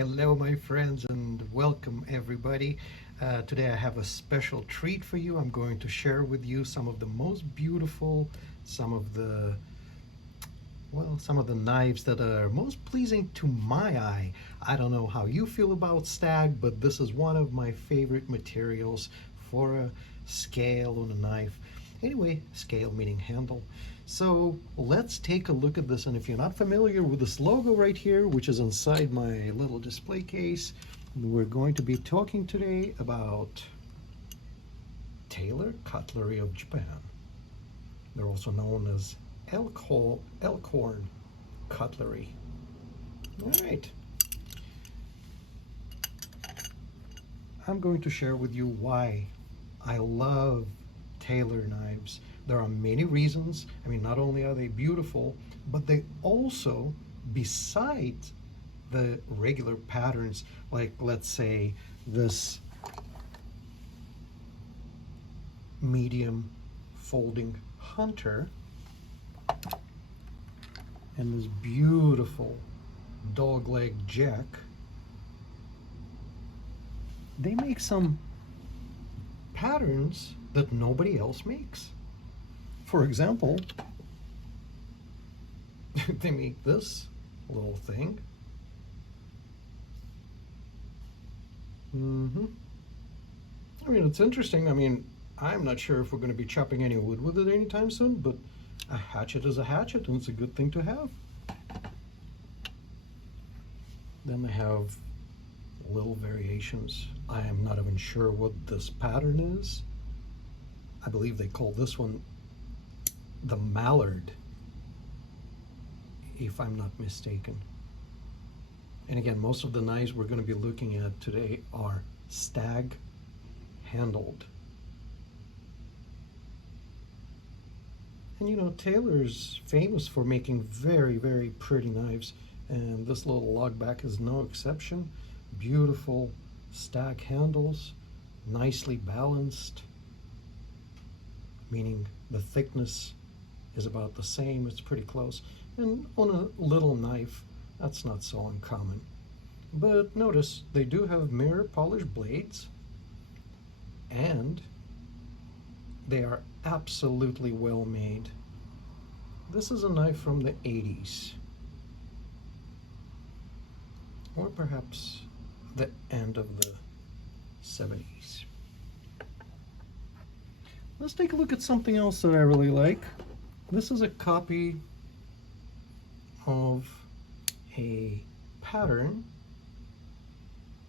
Hello, my friends, and welcome everybody. Today I have a special treat for you. I'm going to share with you some of the most beautiful, some of the some of the knives that are most pleasing to my eye. I don't know how you feel about Stag, but this is one of my favorite materials for a scale on a knife. Anyway, scale meaning handle. So let's take a look at this, and if you're not familiar with this logo right here, which is inside my little display case, we're going to be talking today about Taylor Cutlery of Japan. They're also known as Elkhorn Cutlery. All right. I'm going to share with you why I love Taylor knives. There are many reasons. I mean, not only are they beautiful, but they also, besides the regular patterns, like let's say this medium folding hunter and this beautiful dogleg jack, they make some patterns that nobody else makes. For example, they make this little thing. I mean, it's interesting. I mean, I'm not sure if we're going to be chopping any wood with it anytime soon, but a hatchet is a hatchet, and it's a good thing to have. Then they have little variations. I am not even sure what this pattern is. I believe they call this one the mallard, if I'm not mistaken. And again, most of the knives we're going to be looking at today are Stag handled. And you know, Taylor's famous for making very, very pretty knives, and this little logback is no exception. Beautiful Stag handles, nicely balanced, meaning the thickness is about the same, it's pretty close. And on a little knife, that's not so uncommon. But notice, they do have mirror polished blades, and they are absolutely well made. This is a knife from the 80s, or perhaps the end of the 70s. Let's take a look at something else that I really like. This is a copy of a pattern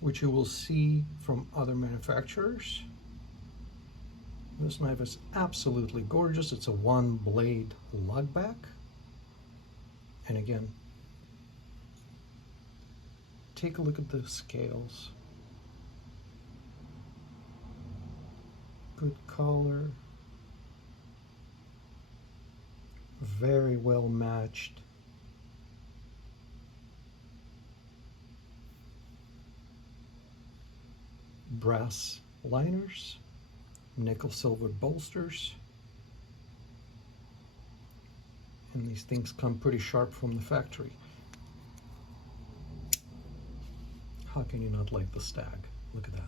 which you will see from other manufacturers. This knife is absolutely gorgeous. It's a one blade lugback. And again, take a look at the scales. Good color. Very well matched. Brass liners, nickel silver bolsters, and these things come pretty sharp from the factory. How can you not like the Stag? Look at that.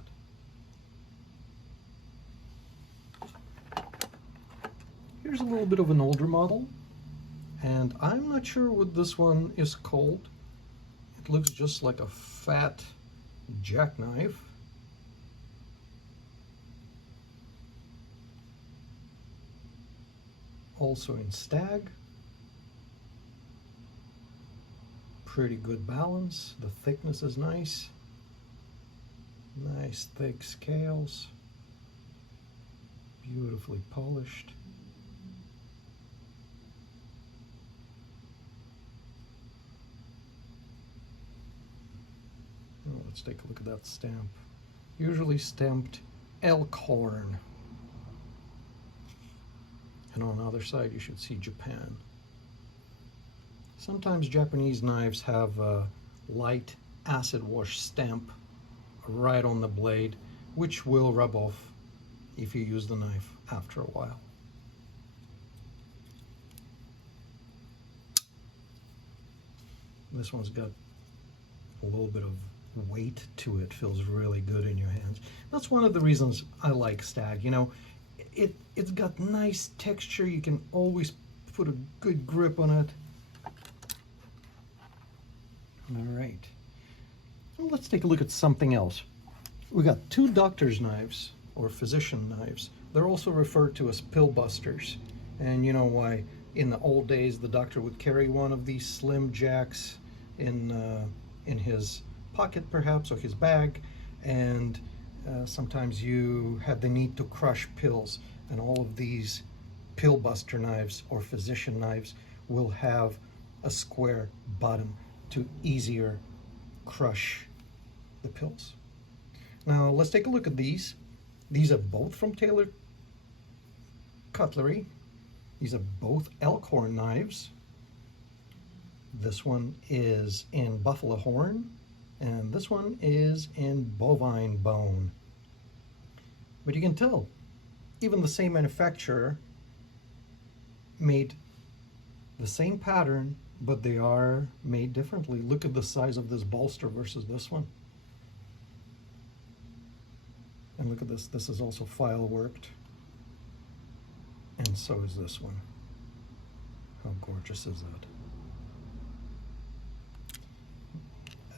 Here's a little bit of an older model, and I'm not sure what this one is called. It looks just like a fat jackknife. Also in Stag. Pretty good balance. The thickness is nice. Nice thick scales. Beautifully polished. Oh, let's take a look at that stamp. Usually stamped Elkhorn. And on the other side you should see Japan. Sometimes Japanese knives have a light acid wash stamp right on the blade, which will rub off if you use the knife after a while. This one's got a little bit of weight to it, feels really good in your hands. That's one of the reasons I like Stag. You know, it's got nice texture. You can always put a good grip on it. All right. Well, let's take a look at something else. We got two doctor's knives, or physician knives. They're also referred to as pill busters. And you know why in the old days the doctor would carry one of these slim jacks in his pocket perhaps, or his bag, and sometimes you had the need to crush pills, and all of these pill buster knives or physician knives will have a square bottom to easier crush the pills. Now let's take a look at these. These are both from Taylor Cutlery. These are both elkhorn knives. This one is in buffalo horn, and this one is in bovine bone. But you can tell, even the same manufacturer made the same pattern, but they are made differently. Look at the size of this bolster versus this one. And look at this, this is also file worked. And so is this one. How gorgeous is that?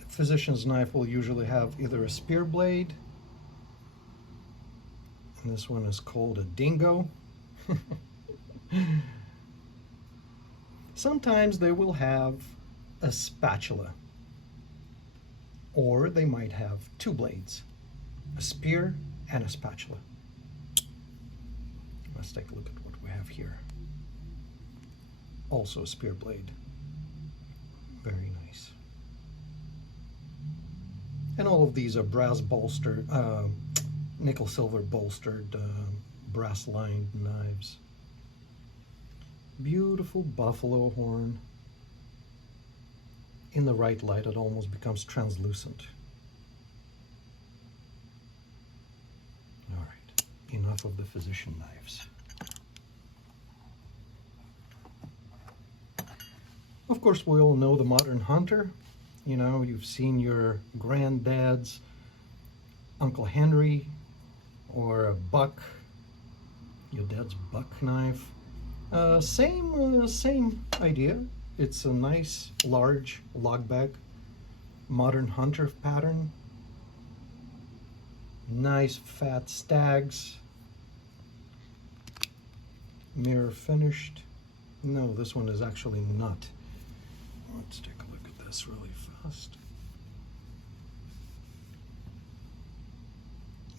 A physician's knife will usually have either a spear blade, and this one is called a dingo. Sometimes they will have a spatula, or they might have two blades, a spear and a spatula. Let's take a look at what we have here. Also a spear blade. Very nice. And all of these are brass bolstered, nickel silver bolstered, brass lined knives. Beautiful buffalo horn. In the right light, it almost becomes translucent. All right, enough of the physician knives. Of course, we all know the modern hunter. You know, you've seen your granddad's Uncle Henry, or a buck, your dad's buck knife. Same idea. It's a nice, large logback, modern hunter pattern. Nice fat stags. Mirror finished. No, this one is actually not. Let's take a look at this really fast.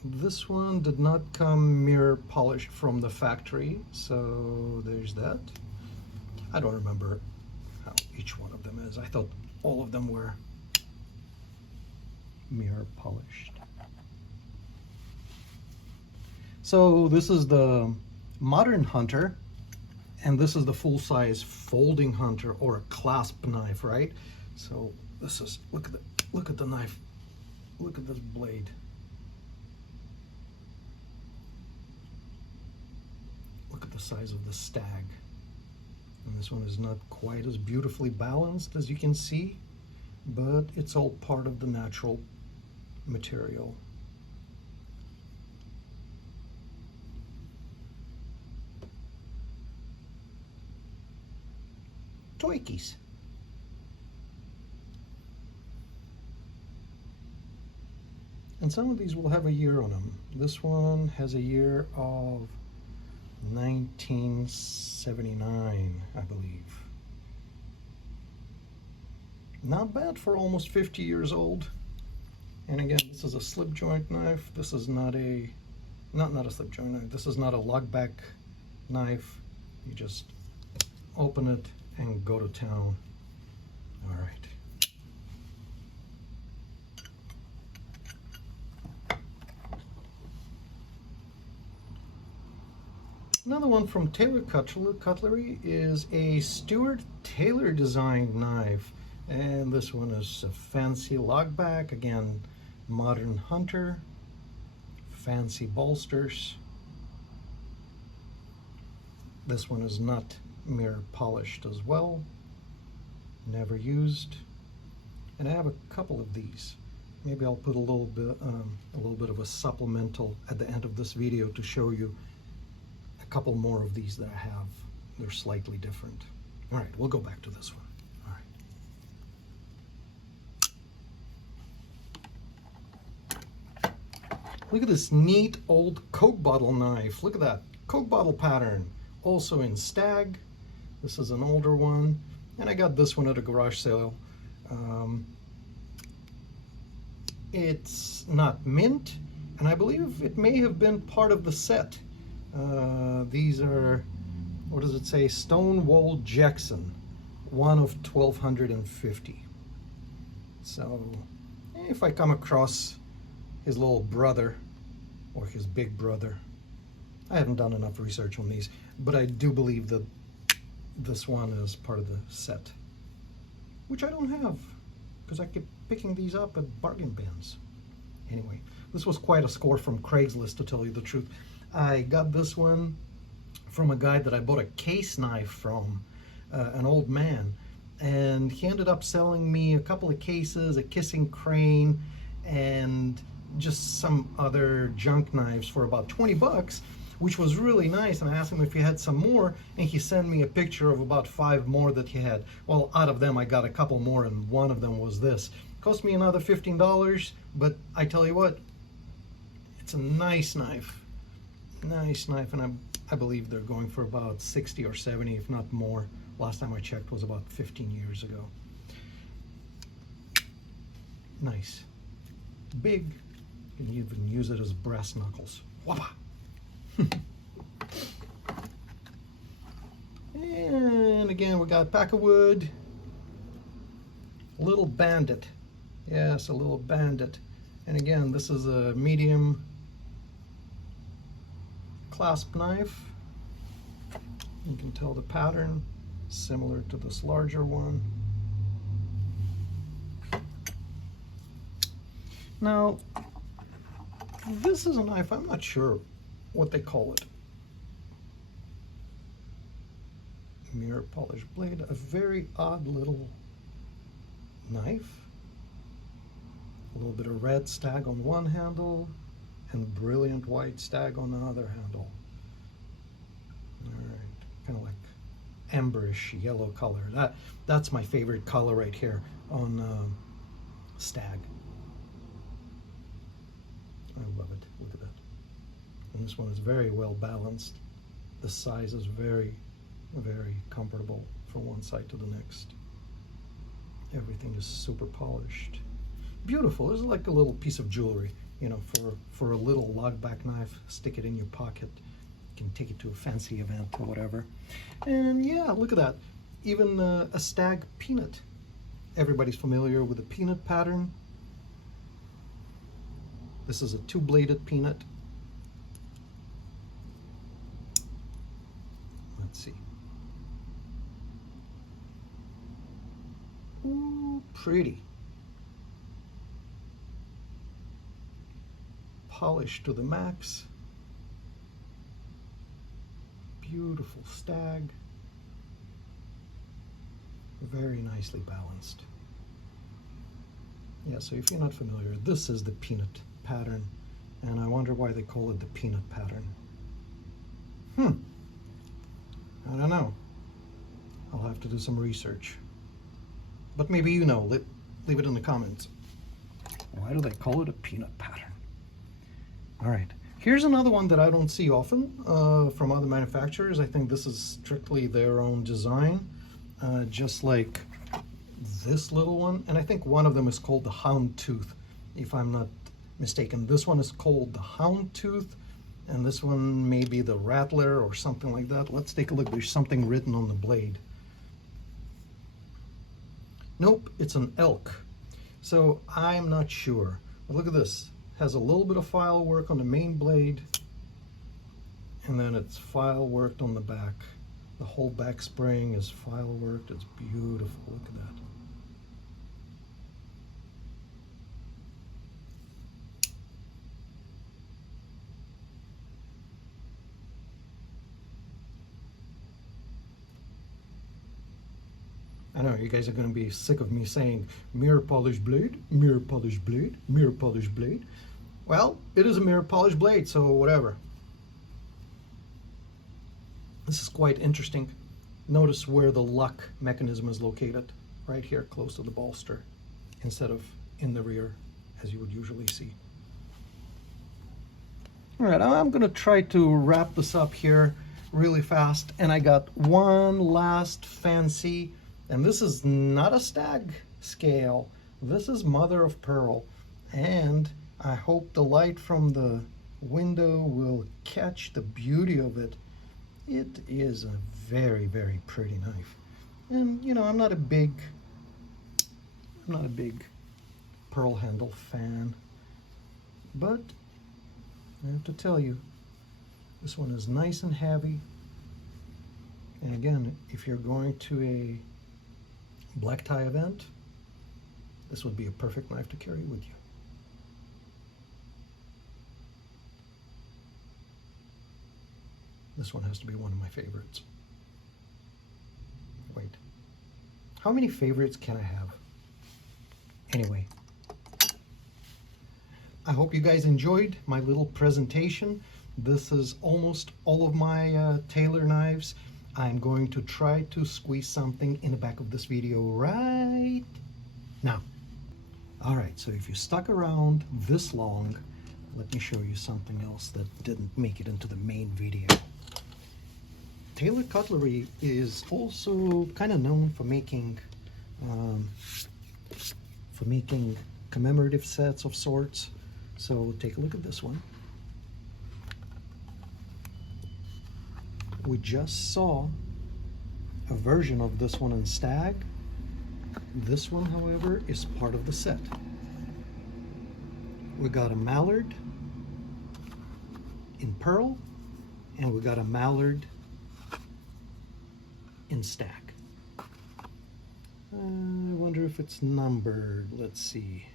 This one did not come mirror polished from the factory, so there's that. I don't remember how each one of them is. I thought all of them were mirror polished. So this is the modern hunter, and this is the full-size folding hunter, or a clasp knife, right? So this is, look at the knife. Look at this blade. Look at the size of the Stag. And this one is not quite as beautifully balanced as you can see, but it's all part of the natural material. Toikies. And some of these will have a year on them. This one has a year of 1979, I believe. Not bad for almost 50 years old. And again, this is a slip joint knife. This is not a slip joint knife. This is not a lockback knife. You just open it and go to town. All right. Another one from Taylor Cutlery is a Stuart Taylor designed knife. And this one is a fancy lockback. Again, modern hunter. Fancy bolsters. This one is not mirror polished as well. Never used. And I have a couple of these. Maybe I'll put a little bit of a supplemental at the end of this video to show you a couple more of these that I have. They're slightly different. All right, we'll go back to this one. All right. Look at this neat old Coke bottle knife. Look at that Coke bottle pattern. Also in Stag. This is an older one, and I got this one at a garage sale. It's not mint, and I believe it may have been part of the set. These are, what does it say? Stonewall Jackson, one of 1,250. So if I come across his little brother or his big brother, I haven't done enough research on these, but I do believe that this one is part of the set, which I don't have because I keep picking these up at bargain bins. Anyway, this was quite a score from Craigslist, to tell you the truth. I got this one from a guy that I bought a case knife from, an old man, and he ended up selling me a couple of cases, a kissing crane, and just some other junk knives for about 20 bucks, which was really nice. And I asked him if he had some more, and he sent me a picture of about 5 more that he had. Well, out of them I got a couple more, and one of them was this. Cost me another $15, but I tell you what, it's a nice knife. Nice knife, and I believe they're going for about 60 or 70, if not more. Last time I checked was about 15 years ago. Nice. Big. You can even use it as brass knuckles. Whoppa! And again, we got a pack of wood. Little Bandit. Yes, a little Bandit. And again, this is a medium clasp knife. You can tell the pattern, similar to this larger one. Now, this is a knife, I'm not sure what they call it. Mirror polished blade, a very odd little knife. A little bit of red stag on one handle and brilliant white stag on another handle. All right, kind of like amberish yellow color. That's my favorite color right here on Stag. I love it. Look at that. And this one is very well balanced. The size is very, very comfortable from one side to the next. Everything is super polished. Beautiful. This is like a little piece of jewelry, you know, for a little log back knife. Stick it in your pocket. You can take it to a fancy event or whatever. And yeah, look at that. Even a Stag peanut. Everybody's familiar with the peanut pattern. This is a two-bladed peanut. Let's see. Ooh, pretty. Polished to the max. Beautiful Stag. Very nicely balanced. Yeah, so if you're not familiar, this is the peanut pattern, and I wonder why they call it the peanut pattern. I don't know. I'll have to do some research. But maybe you know. Leave it in the comments. Why do they call it a peanut pattern? All right. Here's another one that I don't see often from other manufacturers. I think this is strictly their own design, just like this little one. And I think one of them is called the Hound Tooth, if I'm not mistaken. This one is called the Hound Tooth, and this one may be the Rattler or something like that. Let's take a look. There's something written on the blade. Nope, it's an elk. So I'm not sure. But look at this. Has a little bit of file work on the main blade, and then it's file worked on the back. The whole back spring is file worked. It's beautiful. Look at that. I know you guys are going to be sick of me saying mirror polish blade, mirror polish blade, mirror polish blade. Well, it is a mirror polish blade, so whatever. This is quite interesting. Notice where the lock mechanism is located, right here close to the bolster, instead of in the rear as you would usually see. All right, I'm going to try to wrap this up here really fast, and I got one last fancy, and this is not a Stag scale, this is mother of pearl, and I hope the light from the window will catch the beauty of it. It is a very, very pretty knife. And you know, I'm not a big pearl handle fan, but I have to tell you, this one is nice and heavy. And again, if you're going to a black tie event, this would be a perfect knife to carry with you. This one has to be one of my favorites. Wait, how many favorites can I have? Anyway, I hope you guys enjoyed my little presentation. This is almost all of my Taylor knives. I'm going to try to squeeze something in the back of this video right now. All right, so if you stuck around this long, let me show you something else that didn't make it into the main video. Taylor Cutlery is also kind of known for making commemorative sets of sorts. So take a look at this one. We just saw a version of this one in Stag. This one, however, is part of the set. We got a mallard in pearl, and we got a mallard in Stag. I wonder if it's numbered. Let's see.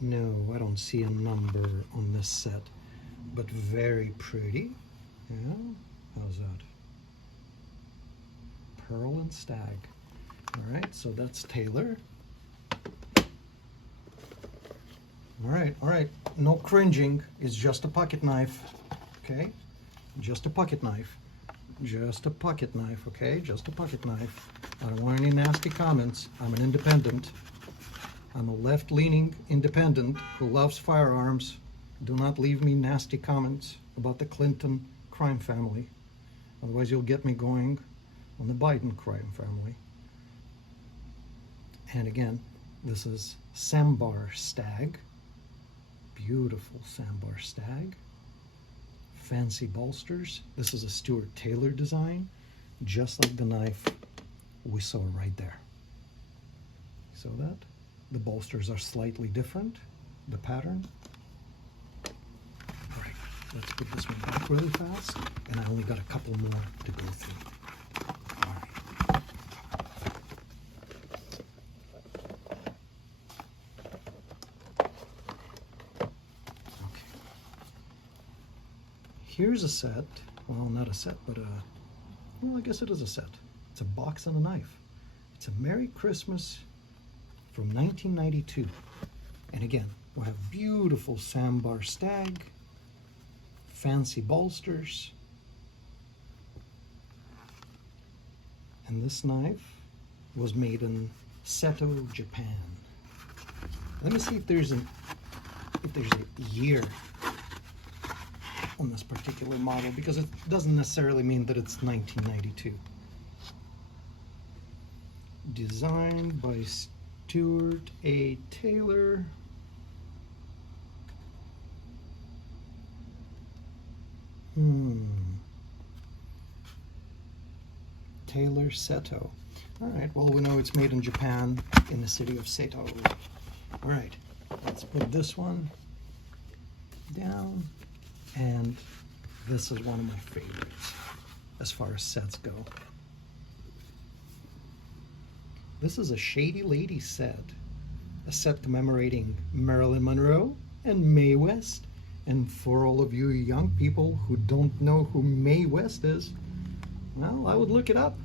No, I don't see a number on this set, but very pretty. Yeah, how's that? Pearl and Stag. All right, so that's Taylor. All right, no cringing. It's just a pocket knife, okay? Just a pocket knife. Just a pocket knife, okay? Just a pocket knife. I don't want any nasty comments. I'm an independent. I'm a left-leaning independent who loves firearms. Do not leave me nasty comments about the Clinton crime family. Otherwise you'll get me going on the Biden crime family. And again, this is Sambar Stag. Beautiful Sambar Stag. Fancy bolsters. This is a Stuart Taylor design, just like the knife we saw right there. So that the bolsters are slightly different, the pattern. All right, let's put this one back really fast, and I only got a couple more to go through. All right. Okay. Here's a set. Well, not a set, but well, I guess it is a set. It's a box and a knife. It's a Merry Christmas from 1992. And again, we'll have beautiful Sambar Stag, fancy bolsters. And this knife was made in Seto, Japan. Let me see if there's a year on this particular model, because it doesn't necessarily mean that it's 1992. Designed by Stuart A. Taylor. Taylor Seto. All right, well, we know it's made in Japan in the city of Seto. All right, let's put this one down. And this is one of my favorites as far as sets go. This is a Shady Lady set, a set commemorating Marilyn Monroe and Mae West. And for all of you young people who don't know who Mae West is, well, I would look it up,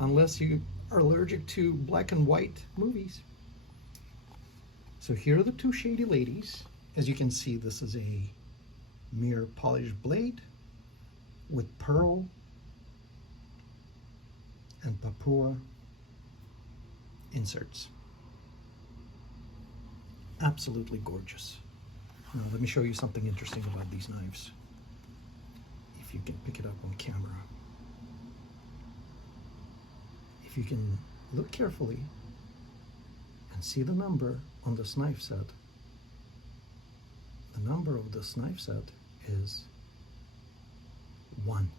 unless you are allergic to black and white movies. So here are the two shady ladies. As you can see, this is a mirror polished blade with pearl and Papua inserts. Absolutely gorgeous. Now let me show you something interesting about these knives. If you can pick it up on camera. If you can look carefully and see the number on this knife set, the number of this knife set is 1.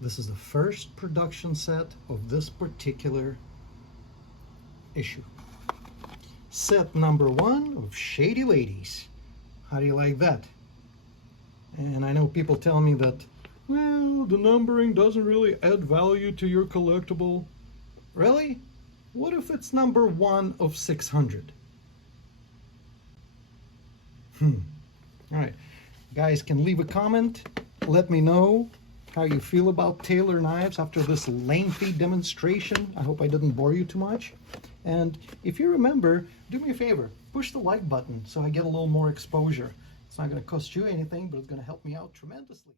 This is the first production set of this particular issue. Set number 1 of Shady Ladies. How do you like that? And I know people tell me that, well, the numbering doesn't really add value to your collectible. Really? What if it's number 1 of 600? All right. Guys, can leave a comment. Let me know how you feel about Taylor knives after this lengthy demonstration. I hope I didn't bore you too much. And if you remember, do me a favor, push the like button so I get a little more exposure. It's not going to cost you anything, but it's going to help me out tremendously.